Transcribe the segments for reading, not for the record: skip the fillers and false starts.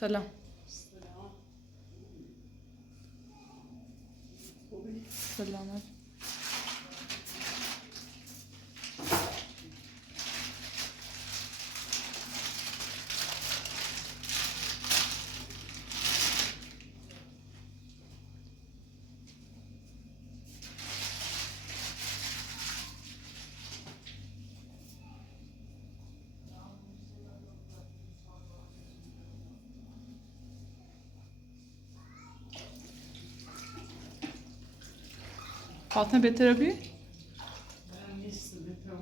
سلام. سلام. سلامت. فاطمه بتربی؟ من نیست به رو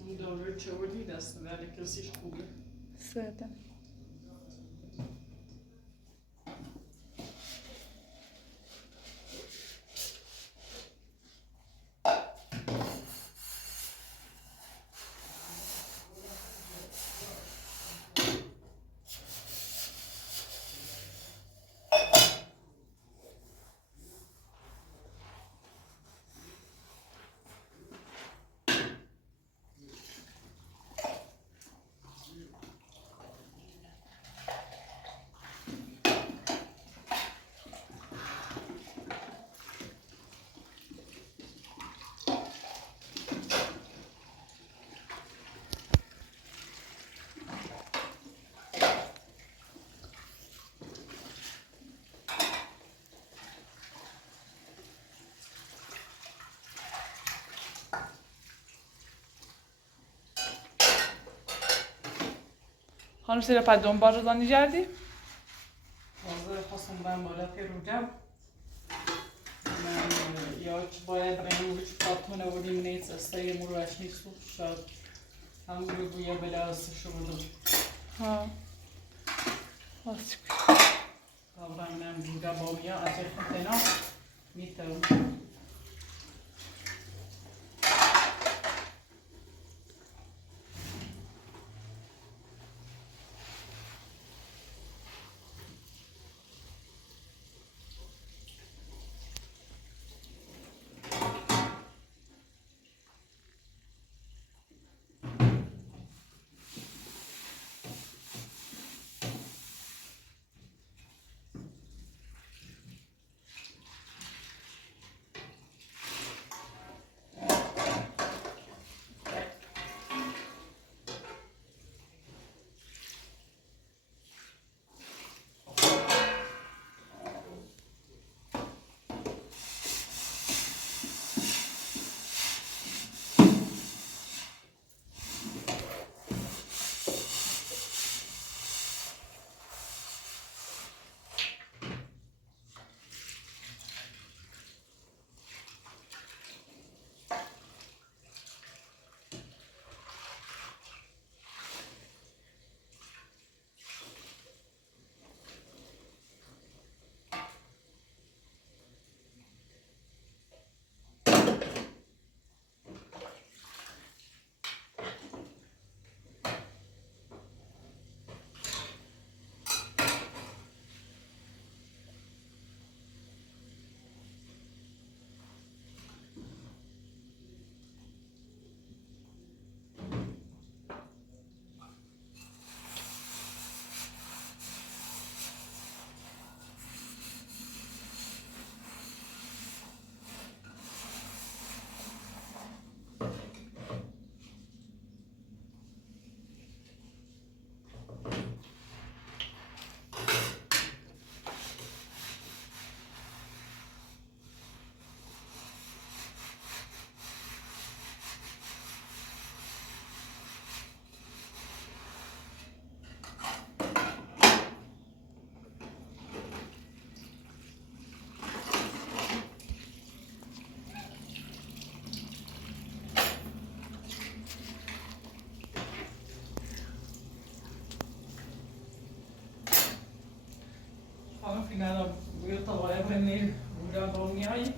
اون دارو چوردی دست ولی کسیش خوبه. ساده. خانم سیره پا دنبال رو زنی جردی؟ تازه خواستم برم بالا پیروگم. من یا باید بریم روش فاطمه نبودیم نیست استایی مروش نیست شاید هم بویا بلا استشو بودم. ها. واسه قبلا من بودا با میا از خودنا میتونم. خانم فکر ندارم بویا تا باید بریم بودا با میایی.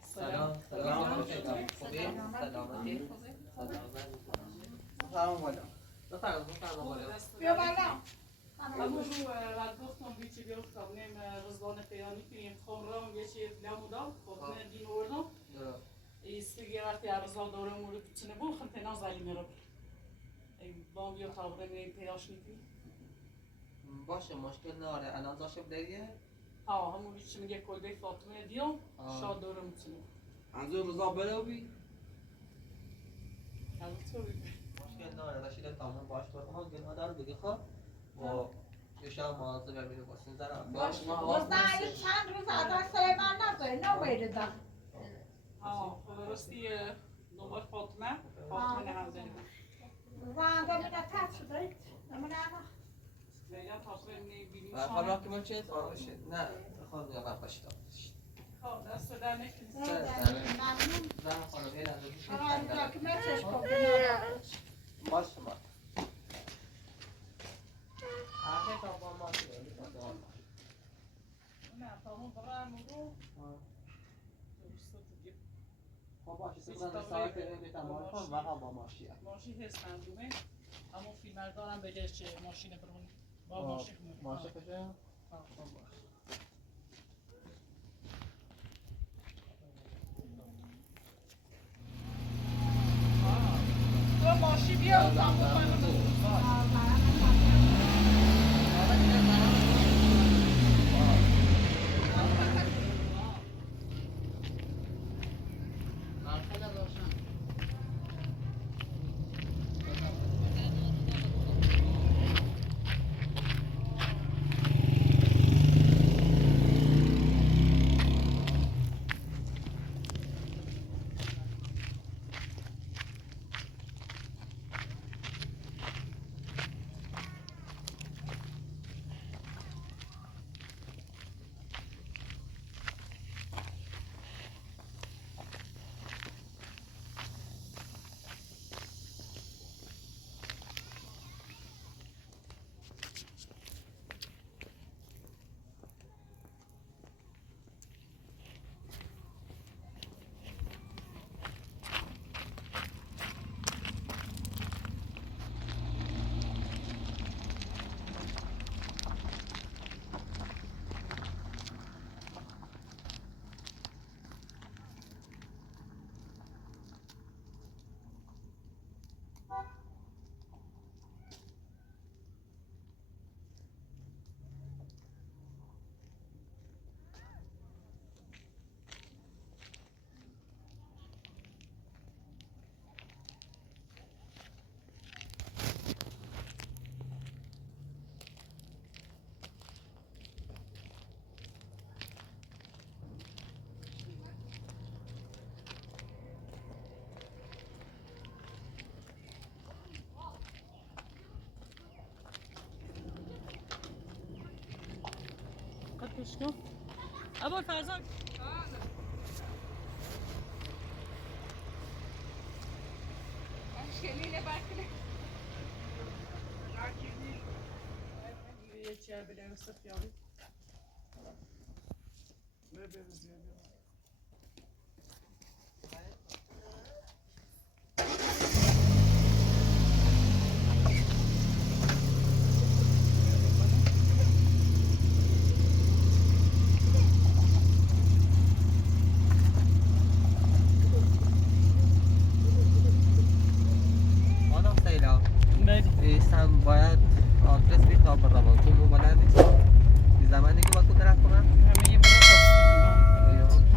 سلام. سلام خوبی؟ سلامتی؟ سلام بالا بفرمایید بیا بالا. اما جو بعد گفتم بیچی بیرو خدمنیم رزوان پیانی کنیم خمرم یه چی فلان بودم خدمن دین وردم ایستگی وقتی ارزا داره مورد بچنه بود خم تناز علی میرم ای بام بیا خبره میریم پیاش نیتی باشه مشکل نداره الان داشته بدهیه؟ همون بیچی میگه کلبه فاطمه دیام شاد داره بچنه از اون روزا بروی؟ از تو بگه مشکل نداره رشید تمام باش بخواه گناه داره بگی خب و یه شب مواظب ببینه باشین زنم گفتن چند روز از سلیمان نباید نبایدم. درستی نمبر فاطمه هم داریم زنده میده تست شدید. نمونه اما. خیلی فاطمه میبینیم حالا که من چه باشه نه خانم نگاه باشید دست در نکنید ممنون. زن خانم یه لحظه بشید آقا که من چشم کنم. باشه ما آخه تا با ما شده نه تمام برای مورو خب باشه سیستم ساعت تمام کن و هم با ماشین ماشین هست مندومه اما فیلم دارم به جاش چه ماشین برون با ماشین ماشین کشه خب باشه تو ماشین بیا و تمام شنو؟ ابو الفرزان شلیله برکنه. یه چیه بله مستفیانی بله زیاده باید آدرس بی تا برام چون موبایل نیست زمانی که با تو طرف کنم همه یه برای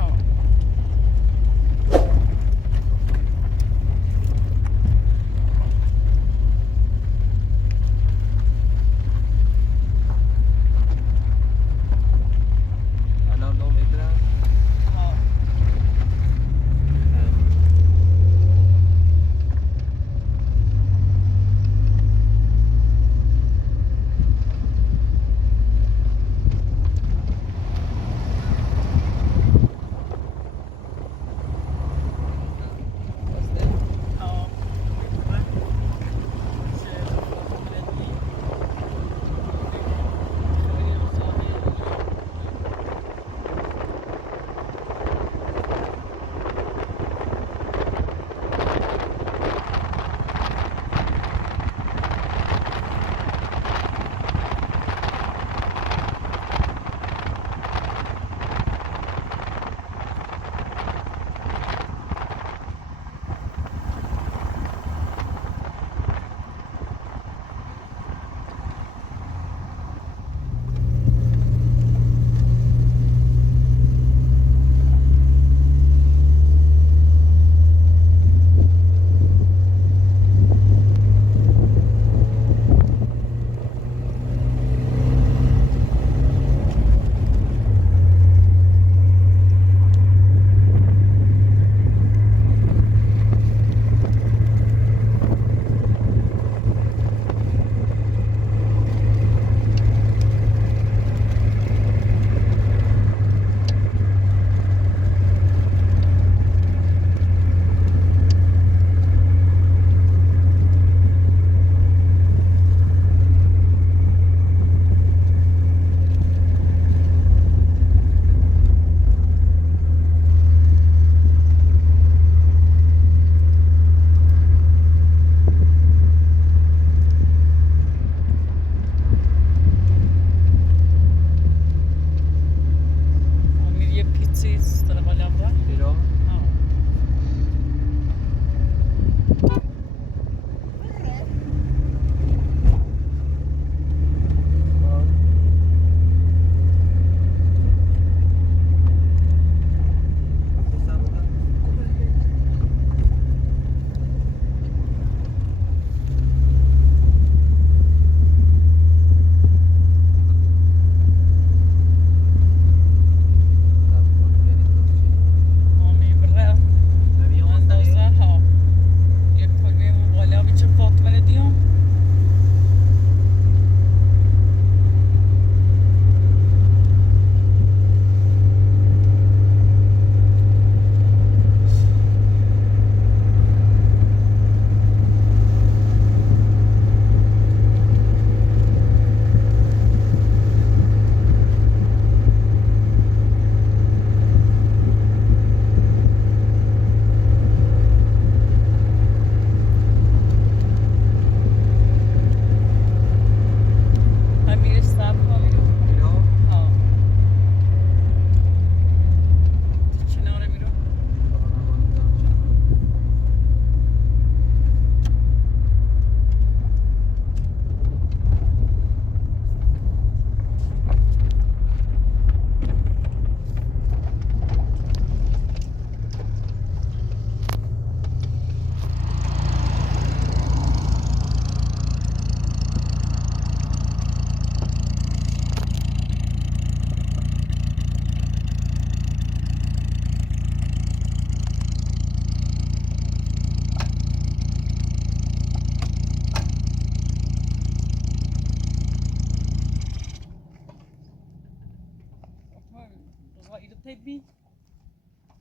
تبی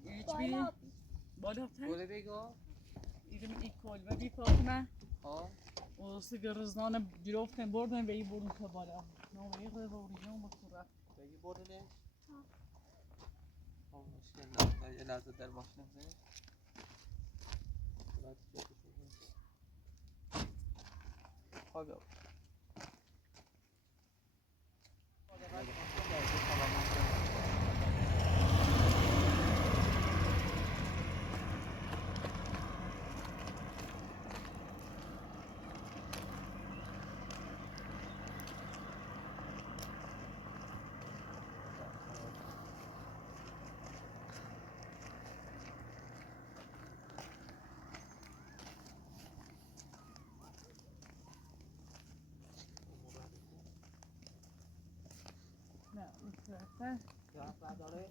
ایچ بی بالا تر گله بگو ایدم ای کلبه بی فاطمه ها و سگرزنان گرفتن بردن و ای بردن تا بالا نام ای رو اوریجنال بکره بگی بردنه مشکل نداره یه لحظه در ماشین بزنید خب نه بسرعه یا داره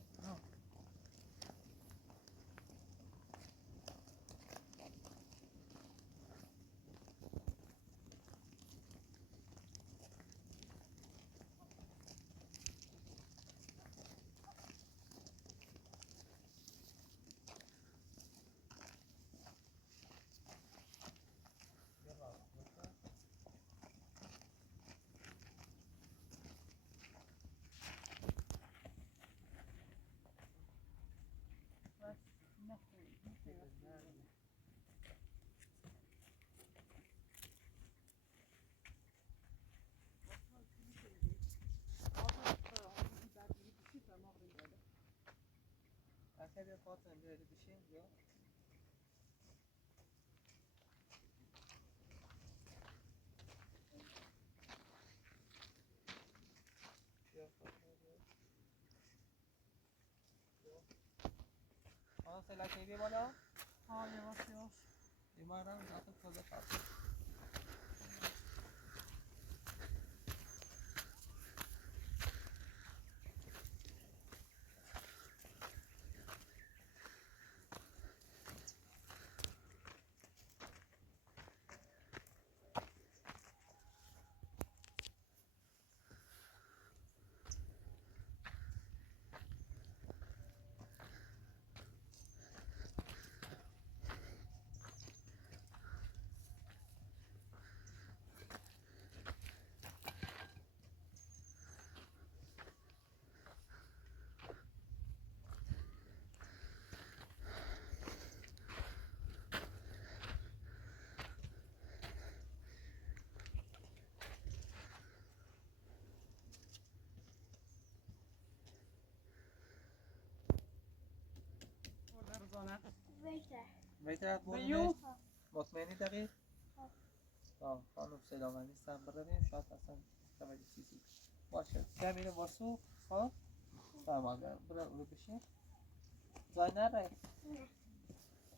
اصلا بیا فاطمه بیاری بشین بیا بیا فاطمه بیا آن سلاکی بیا بالا ها یواش یواش بیمارم داخل تازه خواهد رزانه بهتر بیو مطمئنی دقیق؟ خانم صداقه نیستم برداریم شاید اصلا توجه چیزی باشه زمین واسو ها تمام برای اونو بشین زای نره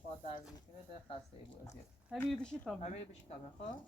با درد میکنه در خسته ای بود ازید همی بشی تا همه بشی تا بخواه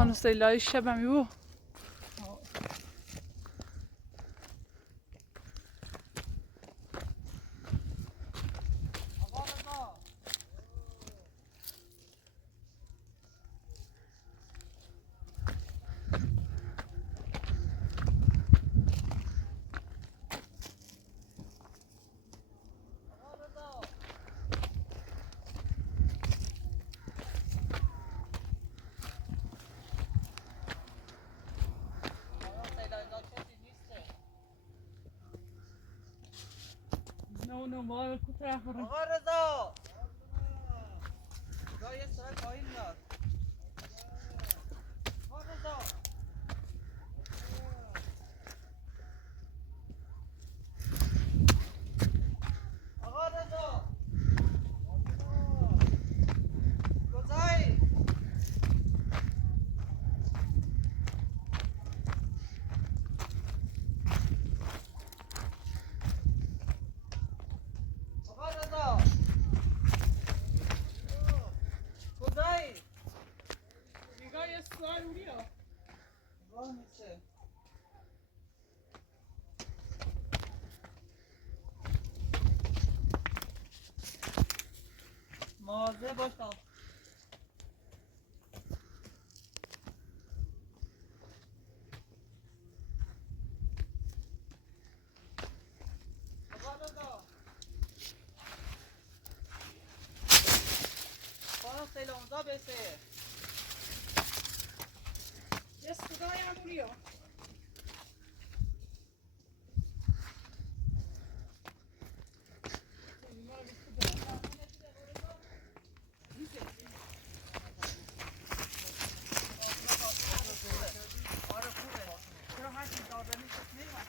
خانم سیلای شبم یو نون مال کوتاه خورم. آقا رضا یه سر پایین میاد. آقا رضا آقا رضا کجایی؟ آقا رضا کجایی؟ نگاه یه سوال بیا. راه میشه. مواظب باش تا آقا رضا خانم سیلانزا بسه یه صدای هم بیا. آره خوبه چرا هر چی دادنی شد نیمه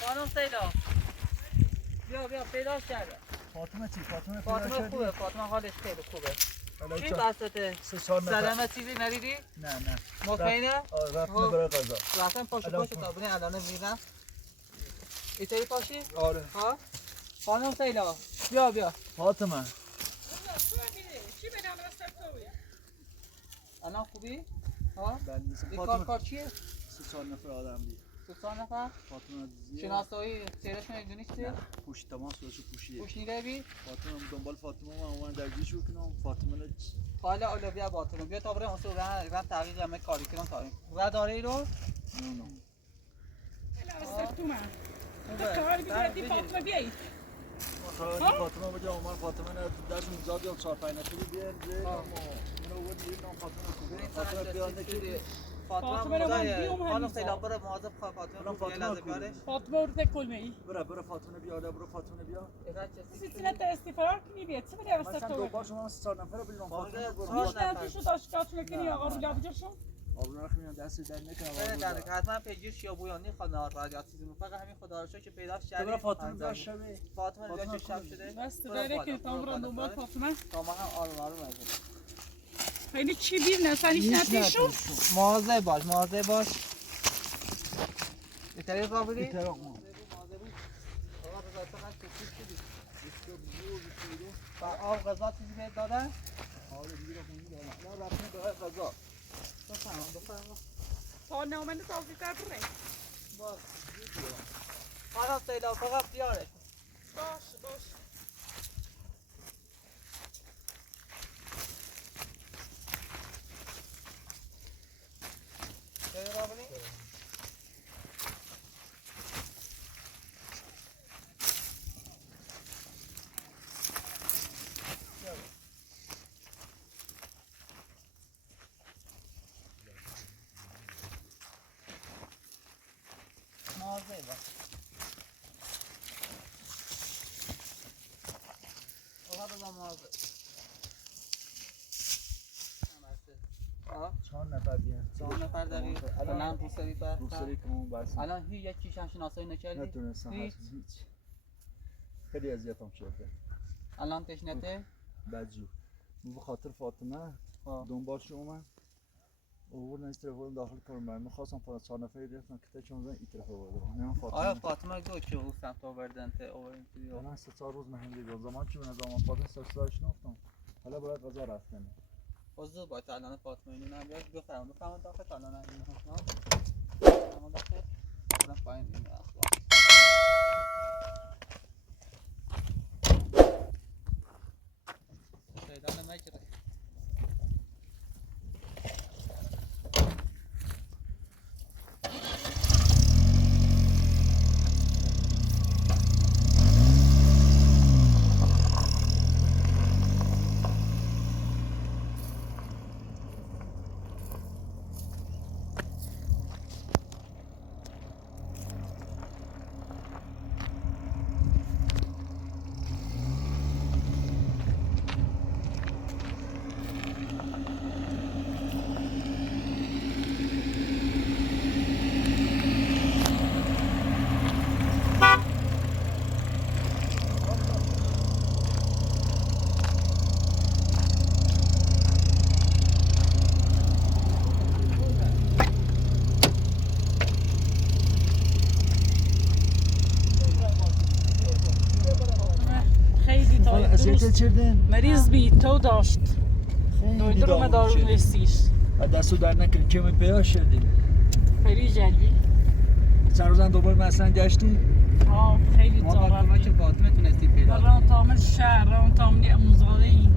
خانم سیلا بیا پیداش کرده. فاطمه چی؟ فاطمه فاطمه خوبه، فاطمه حالش خیلی خوبه. حالا چی چه؟ بسته؟ 3-4 نفر. سلامت چیزی ندیدی؟ نه نه. مطمئنه؟ رفتن برای قضا. رفتن پاشو تا بودین الان میرن. ایتایی پاشی؟ آره. ها؟ خانم سیلا بیا فاطمه. چی بدم راست توی؟ الان خوبی؟ ها؟ بله. این کار چیه؟ 3-4 نفر آدم دی. 2 نفر؟ فاطمه عزیزی. شناسایی سیرشون میدونی چیه؟ نه. پوش تماس روش پوشیه. پوش نیدهی؟ فاطمه دنبال فاطمه ما اومدن درگیرش بکنم. فاطمه رو حالا اولویا باطلون بیا تا برای اون سو رن تحقیق همه کاری کنم تا و داره ای رو؟ نه. راست تو من. خوبه. کاری بیادی فاطمه بیایی. فاطمه بجا اومد فاطمه نه دست زاد یا 4-5 نفری بیان زیر ما منو ود نام فاطمه خوبه. فاطمه بیان نکردی. فاطمه رو من مزایه بیام خانم همین سیلا برو مواظب فاطمه الان رو یه فاطمه لحظه خوبه. بیارش فاطمه ورده کلمه ای. برو فاطمه بیا برو فاطمه بیا. سلسله استفراغ کنی بیاد چه بده راست مثلا تو؟ دنبال شما 3 نفر رو بگیرم فاطمه برو. هیچ نفیشو داشت کنی آقا رو لابجاشون. آبرو نخمیان دست در نکنم. بله در که حتما پیجیر شیا بویانی خدا را چیزی فقط همین خدا رو شکر که پیداش کردیم. برو فاطمه بیا شبه. فاطمه بیا چه شب شده؟ بس داره که تامران دنبال فاطمه. تا ما هم آروم مزه. خیلی چی بیر نسانیش نتیشو. مواظب باش. ایتالی را بودی؟ ایتالی ما. آقا رضا تو هست چیز شدی؟ آب غذا چیزی بهت دادن؟ آره دیگه رو خونی دارم. نه رفتن برای قضا. بفرما. تا نامنده تازی تر بره. باش. خانم سیلا فقط بیارش. باش. چه را بودی؟ مازه باش. آقا بزن مازه. 4 نفر بیان. 4 نفر دقیق. الان روسری بر. روسری کمون بس. الان هیچ چیز شناسایی نکردی؟ نتونستم هیچ. خیلی اذیتم شده. الان تشنته؟ بدجور. به خاطر فاطمه دنبالش اومد. اووردن این طرف داخل کارم. می‌خواستم فقط 4 نفری بیفتن که چون این طرف آوردم. نه فاطمه. آره فاطمه گفت که او سمت آوردن آوردن تو. الان 3-4 روز مهندگی زمان چه بنظرم فاطمه سرساش نفتم. حالا باید قضا رفتن. وضو باید الان فاطمه اینو نمیاد بفرمون داخل الان اینو هم تمام داخل برم پایین این اخبار شیطان مجره وضعیت چردن مریض بی تو داشت خیلی دکتر دارو شدی. نویسیش دستو در نکرد که من پیدا شدی خیلی جلبی چند روزن دوباره مثلا گشتی ها خیلی ما با زار کمک فاطمه تونستیم پیدا کنیم. راه تامل شهر راه تامل اموزاری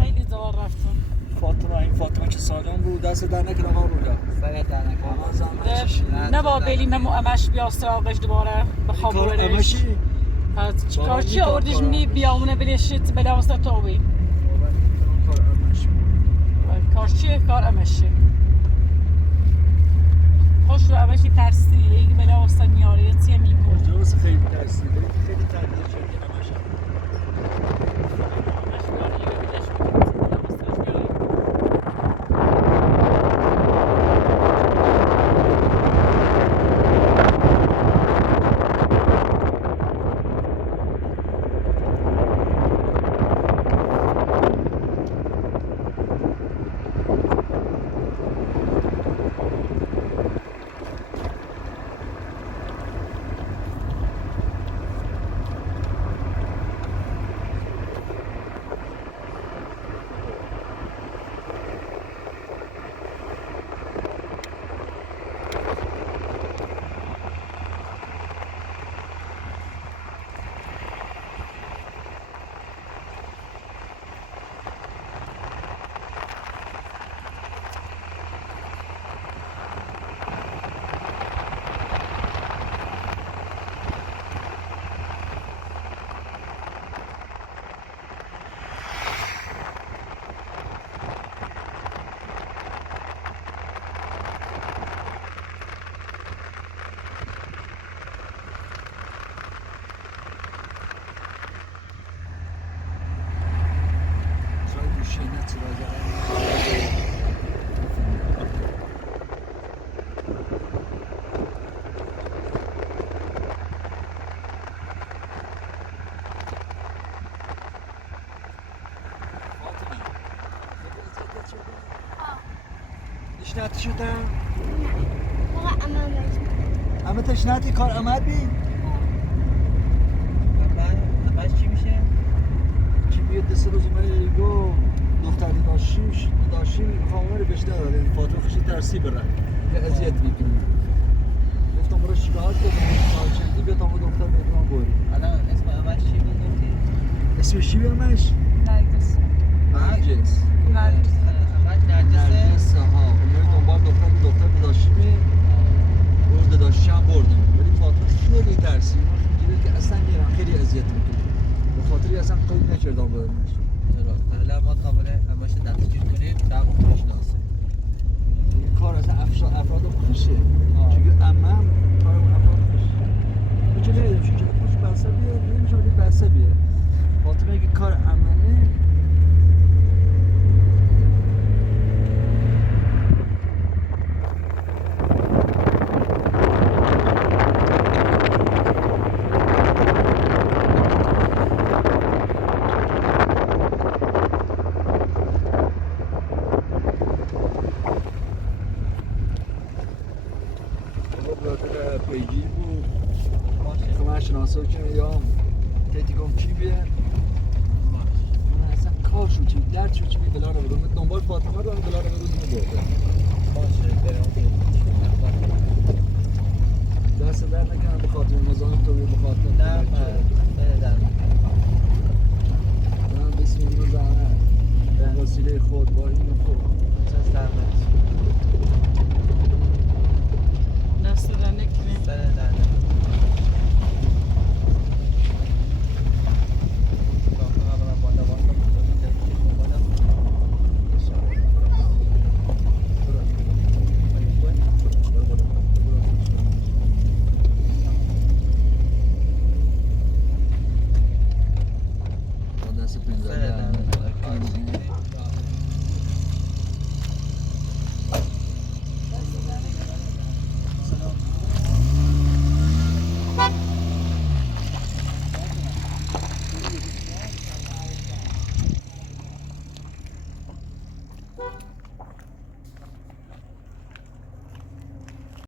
خیلی زار رفتم فاطمه که سالم بود دست در نکرد آقا رو جا سریع در نکنم. نبا بلیم همو امش بیا سراغش دوباره بخواب کار برش امشی از چیکار بابا چی این کار آوردیش کار میگی امش. بیامونه بلشت بلا وسط توبی کار امشی کار چیه کار امشه خوش رو امشی ترسی یکی بلا وسط نیاریتی میگو درست خیلی ترسیده خیلی تنگیه شدی امشی تشناتی شدم اما تشناتی کار آمد بی بعد چی میشه؟ چی بیاد دست روز من گو دختری داشتی میخوام رو بشته داره فاطمه خشی ترسی بره به اذیت میکنه گفتم برو شکایت کنم چندی بیاد اما دختر میتونم بوری الان اسم اولش چی بود گفتی؟ اسمش چی بیامش؟ نرگس نرجس نرگس نرجس ها اونوی دنبال دختر داشتی برده داشتی هم بردم ولی فاطمه خیلی ترسی میگه که اصلا میرم خیلی اذیت میکنه به خاطری اصلا قید نکردم بردمش حالا ما قابل اماش دستگیر کنیم در اون بشناسه این کار اصلا افراد خوشه چون امم کار اون افراد خوشه بچه نیدیم چون خوش بحثه بیه نمیشه بودیم بحثه بیه فاطمه اگه کار امنه پیگیر بود خمه شناسه کنه یا تیتی گم چی بیه من اصلا کار شو چی درد شو چی بی بلا رو برون دنبال فاطمه رو هم بلا رو برون برده باشه برام دست در نکنم به خاطر مزاحم تو